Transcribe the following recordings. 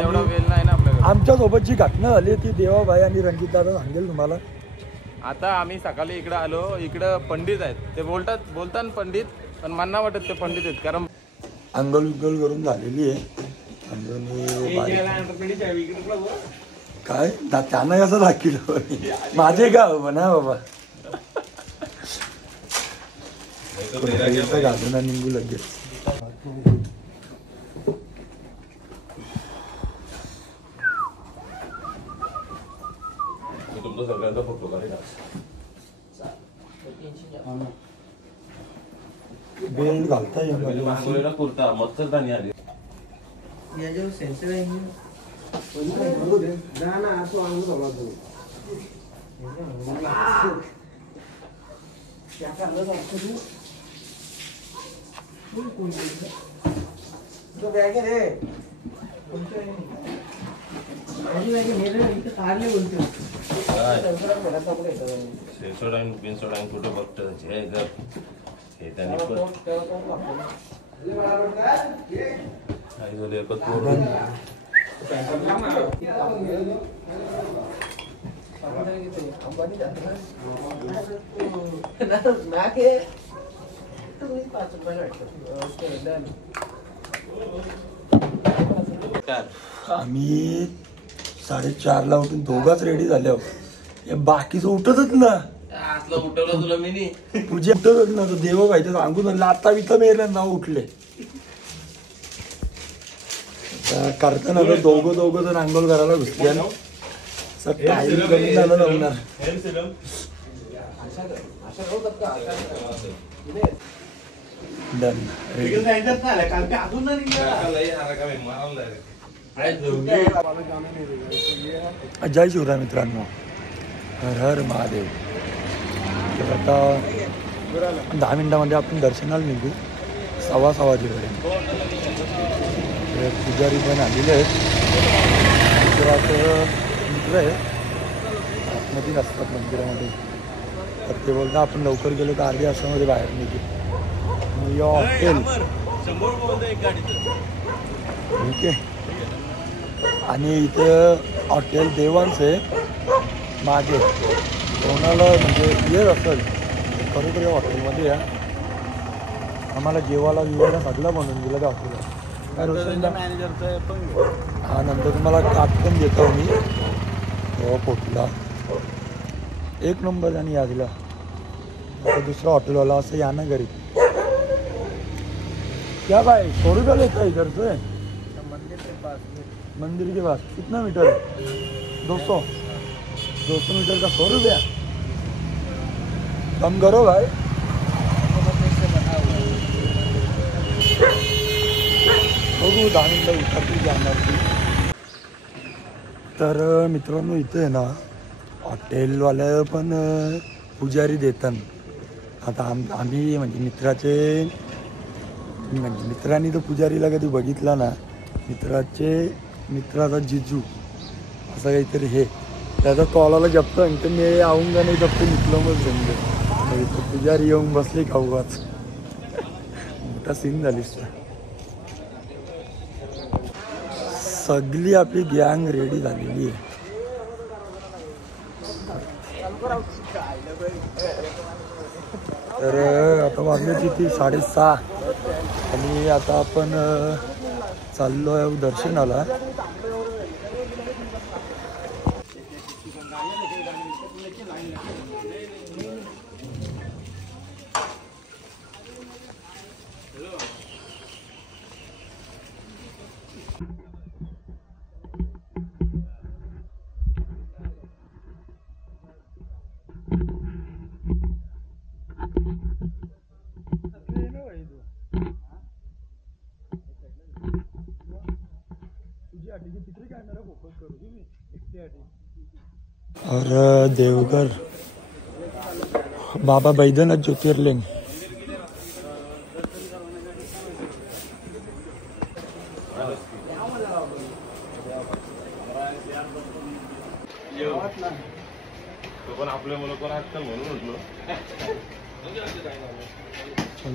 एवढा वेळ नाही ना आपल्याकडे. आमच्या सोबत जी घटना झाली ती देवाबाई आणि रणजित दादा सांगेल तुम्हाला. आता आम्ही सकाळी इकडे आलो, इकडं पंडित आहेत, ते बोलतात पंडित, पण मला वाटत ते पंडित आहेत, कारण अंगल उगल करून झालेली आहे. काय त्यांना कसं दाखिलं माझे गाव ना बाबा घालून निघू लगेच. सगळ्यांचा फोटो काढला. बेल्ट घालताय कुर्ता मस्त धानी आली. बिनसोडाईन कुठं बघतो हे त्याने आम्ही 4:30ला उठून दोघाच रेडी झाले. बाकीचं उठतच ना. उठवलं तुला मी तुझे उठतच ना. तो देव पाहिजे सांगून लाता बिता मेरला नाव उठले करताना. दोघं जण आंघोळ करायला घुसले ना. टाईम कमी झालं जमणार. डन. जय शिवराय मित्रांनो. हर हर महादेव. तर आता 10 मिनिटामध्ये आपण दर्शनाला निघू 6:15 वाजेपर्यंत. पुजारी पण आलेले आहेत. मित्र आहे आतमध्ये असतात मंदिरामध्ये. तर ते बोलता आपण लवकर गेलो तर अर्ध्या तासामध्ये बाहेर निघू. हॉटेल ठीक आहे. आणि इथं हॉटेल देवांच आहे मागे. कोणाला म्हणजे येत असेल खरोखर या हॉटेलमध्ये या. आम्हाला जेवायला सगळं बनवून दिलं त्या हॉटेलला. काय रोशनला मॅनेजरचं पण. हा नंतर तुम्हाला काट पण देतो मी पोटला. एक नंबर आणि या दिला. दुसरा हॉटेलवाला असं या ना घरी. क्या भाई 100 रुपया लेता है इधर से? मंदिर के पास कितना मीटर है? 200 मीटर का 100 रुपया. कम करो भाई. बघू 10 मिनिटं उतरती जाणार. तर मित्रांनो इथे आहे ना हॉटेलवाले पण पुजारी देतात. आता आम्ही म्हणजे मित्रांनी तो पुजारीला कधी बघितला ना. मित्राचा जिजू असं काहीतरी हे त्याचा कॉलाला जप्त सांगते मी आऊंगा नाही जप्त निघलो मग समजे. पुजारी येऊन बसले खाऊच. मोठा सीन झालीस. सगळी आपली गँग रेडी झालेली आहे. तर आता वाजले किती 6:30 आणि आता आपण चाललो आहे दर्शनाला. और देवघर बाबा बैद्यनाथ ज्योतिर्लिंग. पण आपल्या मुलं कोण आजकाल म्हणून म्हटलो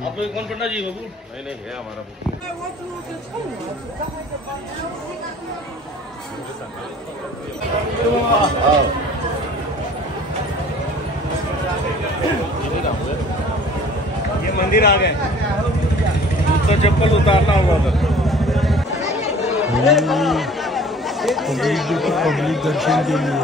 आपलं कोण पण नाही बाबू. नाही हे आम्हाला ये मंदिर आ गए, तो चप्पल उतारना होगा उधर। पब्लिक दर्शन के लिए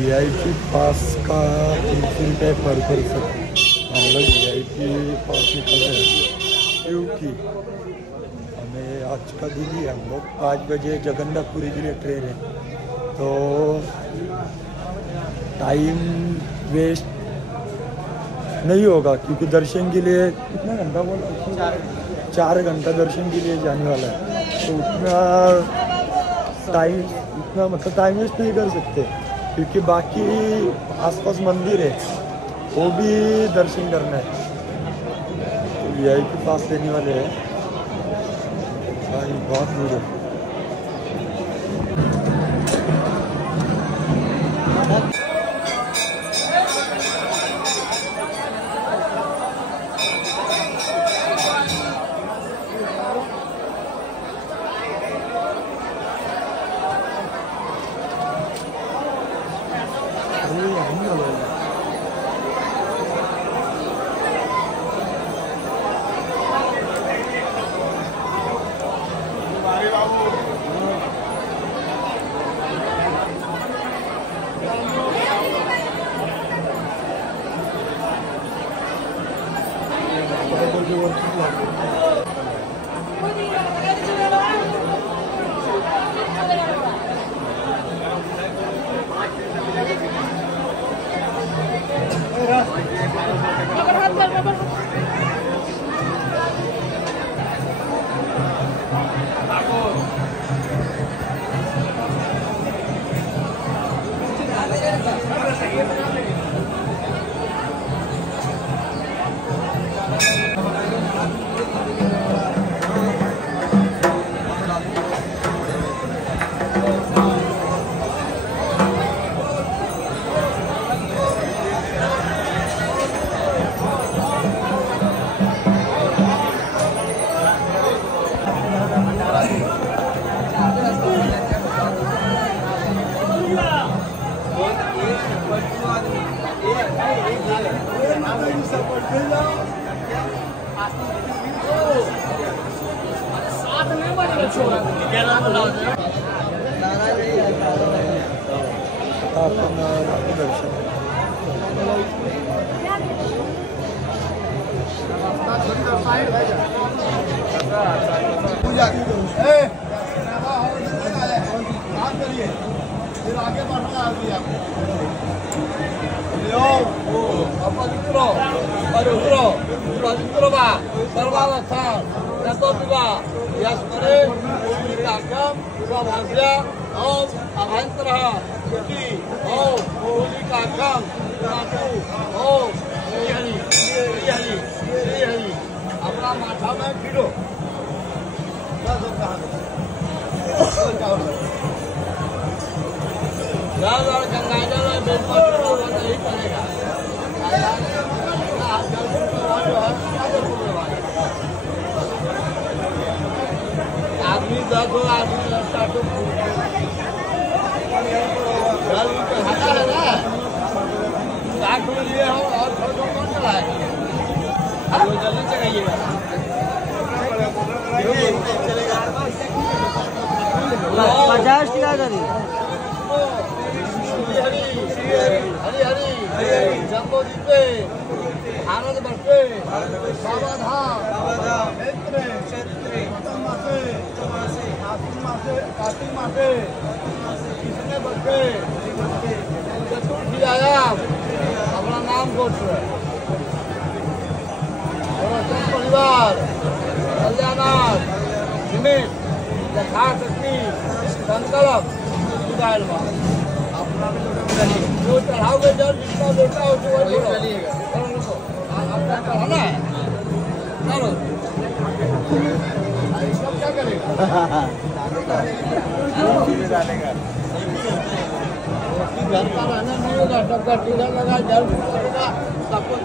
VIP पास का 300 रुपये पर पर्सन। हम लोग VIP पास निकल रहे हैं क्योंकि हमें आज का दिन ही हम लोग 5 बजे जगन्नाथपुरी के लिए ट्रेन है, तो टाइम वेस्ट नहीं होगा क्योंकि दर्शन के लिए कितना घंटा बोला, 4 घंटा दर्शन के लिए जाने वाला है, तो उतना टाइम वेस्ट नहीं कर सकते क्योंकि बाकी आसपास मंदिर है वो भी दर्शन करना है। तो VIP पास देने वाले हैं, बहुत दूर है।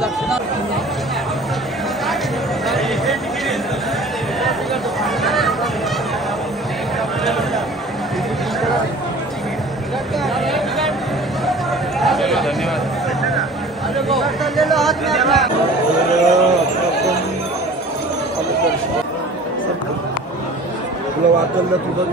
दक्षिणा तुला वाटलं तुझं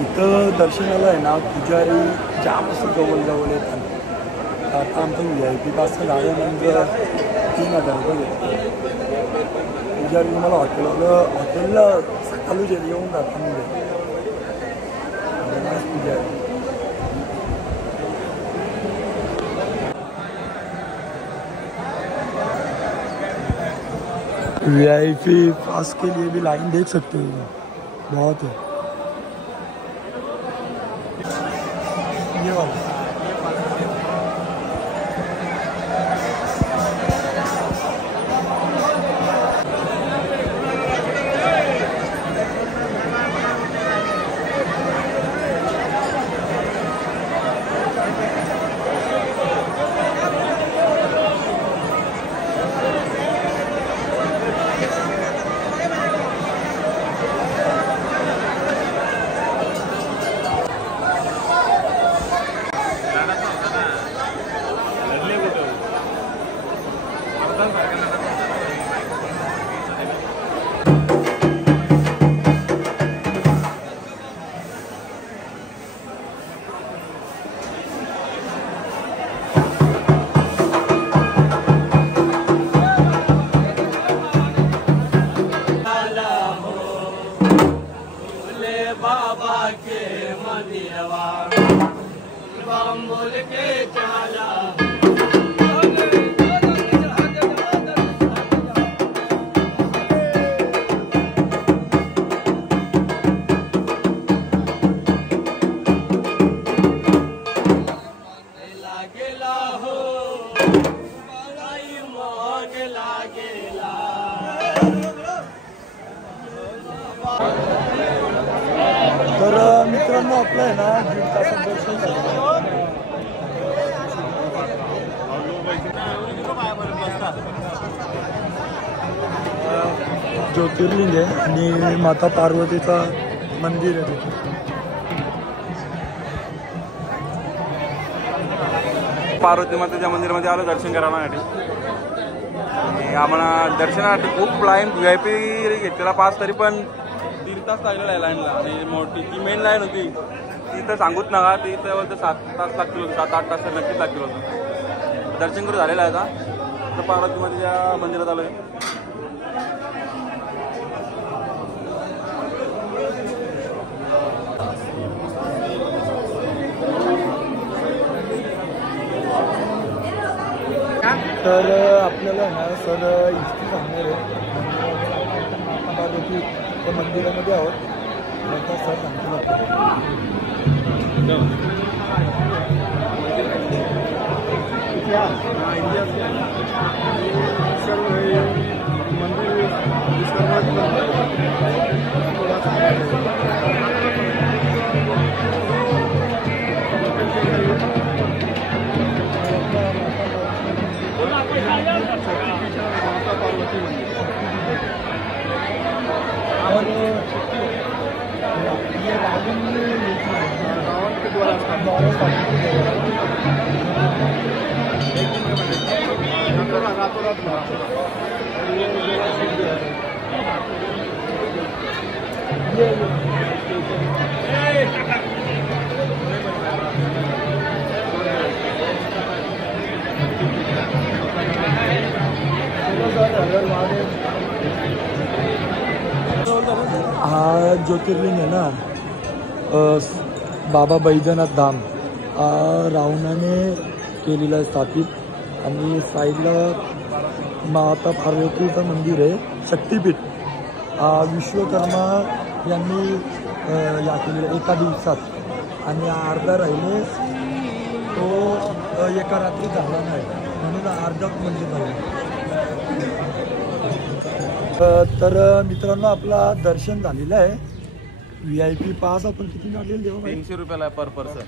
इथं दर्शनाला आहे ना पुजारी जास्त जवळ येतात. आता आमचं VIP पास झाल्यानंतर 3000 रुपये घेतो. पुजारी मला हॉटेलला सकाळी येऊन जातात म्हणजे पुजारी. VIP पास के लिए भी लाइन देख सकते हो, बहुत है. ये वाला तर मित्रांनो आपलं आहे ना 1.5 तासात दर्शन झालं. ज्योतिर्लिंग आहे आणि माता पार्वतीचा मंदिर आहे तिथे. पार्वती मातेच्या मंदिरामध्ये आलो दर्शन करायसाठी. आणि आम्हाला दर्शनासाठी खूप लाईन VIP घेतलेला पास, तरी पण 1.5 तास लागलेला आहे लाईनला. आणि मोठी ती मेन लाईन होती ती तर सांगूच नका, ती तर 7 तास लागतील होतं, 7-8 तास तर नक्कीच लागतील होतं. दर्शन करून झालेलं आहे आता पार्वती मातेच्या मंदिरात आलो आहे. तर आपल्याला ना सर इष्टी सांगणार आहे. पार्वती त्या मंदिरामध्ये आहोत. नंतर सर सांगतील हा ज्योतिर्लिंग आहे ना, बाबा बैजनाथ धाम रावणाने केलेला आहे स्थापित. आणि साईडला माता पार्वतीचं मंदिर आहे, शक्तिपीठ. विश्वकर्मा यांनी या केलेलं एका दिवसात, आणि अर्धा राहिले तो एका रात्री झाला नाही, म्हणून अर्धाच मंदिर झालं. तर मित्रांनो, आपला दर्शन झालेलं आहे. VIP पास आपण किती काढलेलं देवा? 300 रुपयाला पर पर्सन.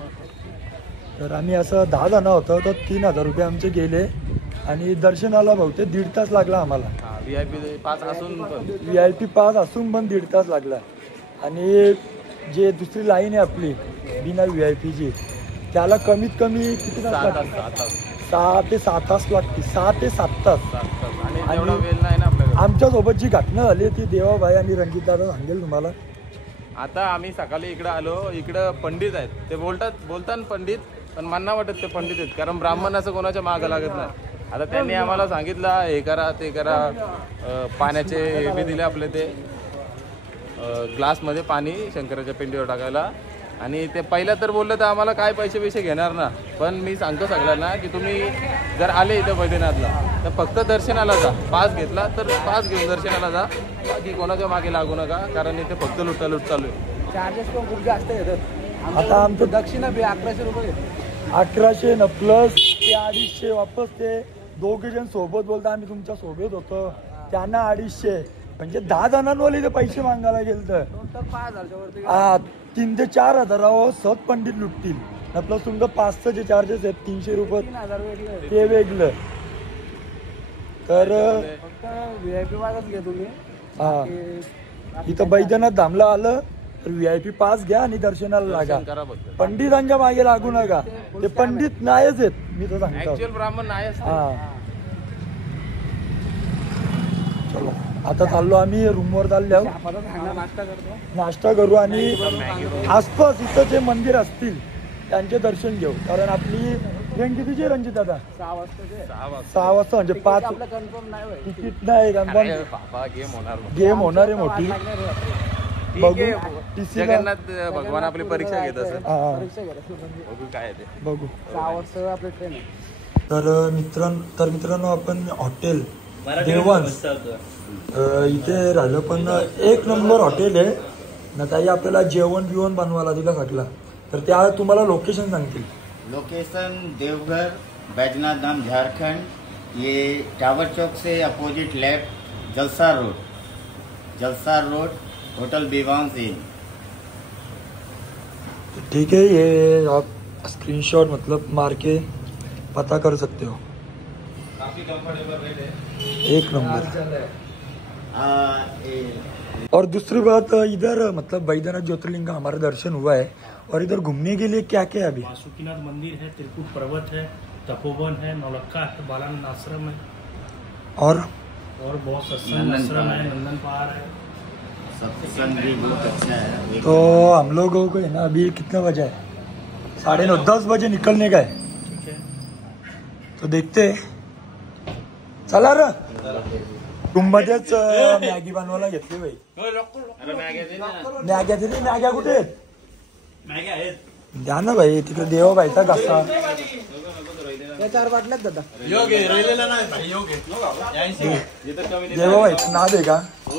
तर आम्ही असं 10 जण होतो, तर 3000 रुपये आमचे गेले. आणि दर्शनाला बहुतेक 1.5 तास लागला आम्हाला. VIP पास असून पण VIP पास असून पण 1.5 तास लागला. आणि जे दुसरी लाईन आहे आपली बिना VIPची, त्याला कमीत कमी किती तास लागतात? 6 ते 7 तास लागते. 6 ते 7 तास. आणि एवढा वेळ नाही ना आपल्याकडे. आमच्यासोबत जी घटना झाली ती देवाबाई आणि रणजित दादा सांगेल तुम्हाला. आता आम्ही सकाळी इकडे आलो, इकडं पंडित आहेत. ते बोलतात पंडित, पण मला वाटत ते पंडित आहेत, कारण ब्राह्मण असं कोणाच्या मागं लागत नाही. आता त्यांनी आम्हाला सांगितलं हे करा ते करा. पाण्याचे हे बी दिले आपले ते ग्लासमध्ये पाणी शंकराच्या पिंडीवर टाकायला. आणि ते पहिलं तर बोललं तर आम्हाला काय पैसे घेणार ना, पण मी सांगतो सगळ्यांना की तुम्ही जर आले इथं बैद्यनाथला तर फक्त दर्शनाला जा. पास घेतला तर पास घेऊन दर्शनाला जा, बाकी कोणाच्या मागे लागू नका, कारण इथे फक्त लुटालूट चालू आहे. चार्जेस पण खूप जास्त येतात. आता आमचं दक्षिणा 1100 रुपये. 1100 न प्लस ते 250 वापस. ते दोघे जण सोबत बोलता, आम्ही तुमच्या सोबत होतो, त्यांना 250, म्हणजे 10 जणांवर इथे पैसे मागायला गेलं तर 5000च्या वरती. 3 ते 4 हजार सहज पंडित लुटतील. न प्लस तुमचं 5चं जे चार्जेस आहेत 300 रुपये 3000 वेगळे. ते वेगळं. तर फक्त VIP पासच घे तुम्ही. इथं बैजनाथ धामला आलं तर VIP पास घ्या आणि दर्शनाला लागा. करा फक्त. पंडितांच्या मागे लागू नका, ते पंडित नाहीच आहेत, मी तर सांगतो. ऍक्च्युअल ब्राह्मण नाही असते. चलो आता चाललो आम्ही रूमवर. चाललो नाश्ता करतो. नाश्ता करू आणि आसपास इथं जे मंदिर असतील त्यांचे दर्शन घेऊ. कारण आपली ट्रेन कितीची रणजित दादा? 6 वाजता. 6 वाजता, म्हणजे 5 आपलं कन्फर्म नाही होय. तिकीट नाही. अरे बाबा, गेम होणार आहे मोठी. बघू जगन्नाथ भगवान आपली परीक्षा घेत असेल. परीक्षा घ्या. बघू काय आहे ते. बघू. 6 वाजता आपली ट्रेन आहे. तर मित्रांनो आपण हॉटेल देवांस इथे राहिलं. पण 1 नंबर हॉटेल आहे ना. ताई आपल्याला जेवण बिवण बनवायला दिला सगळा, तर त्या तुम्हाला लोकेशन सांगतील. लोकेशन देवघर, बैजनाथ धाम, झारखंड. ये टावर चौक से opposite left, Jalsar road, hotel Vivansh inn. ठीक है, ये आप स्क्रीनशॉट मतलब मार के पता कर सकते हो. काफी कंफर्टेबल रेट है. 1 नंबर. और दूसरी बात, इधर मतलब बैद्यनाथ ज्योतिर्लिंग का हमारा दर्शन हुआ है, और इधर घूमने के लिए क्या क्या है अभी? वासुकीनाथ मंदिर है, त्रिकूट पर्वत है, तपोवन है, नौलक्खा है, बालानंद आश्रम है, और बहुत सत्संग आश्रम है, नंदन पहाड़ है. सत्संग भी बहुत अच्छा है. तो हम लोगों को है ना, अभी कितना बजा है? 9:30 10 बजे निकलने का है. ठीक है, तो देखते हैं. चला र रूममध्येच मॅगी बनवायला घेतली बाई. मॅग्या दिली. मॅग्या कुठे आहेत? द्या ना भाई, तिकडे देवाबाईचा घसा. 4 बाटल्यात दादा. देवाबाईचं नाद आहे का?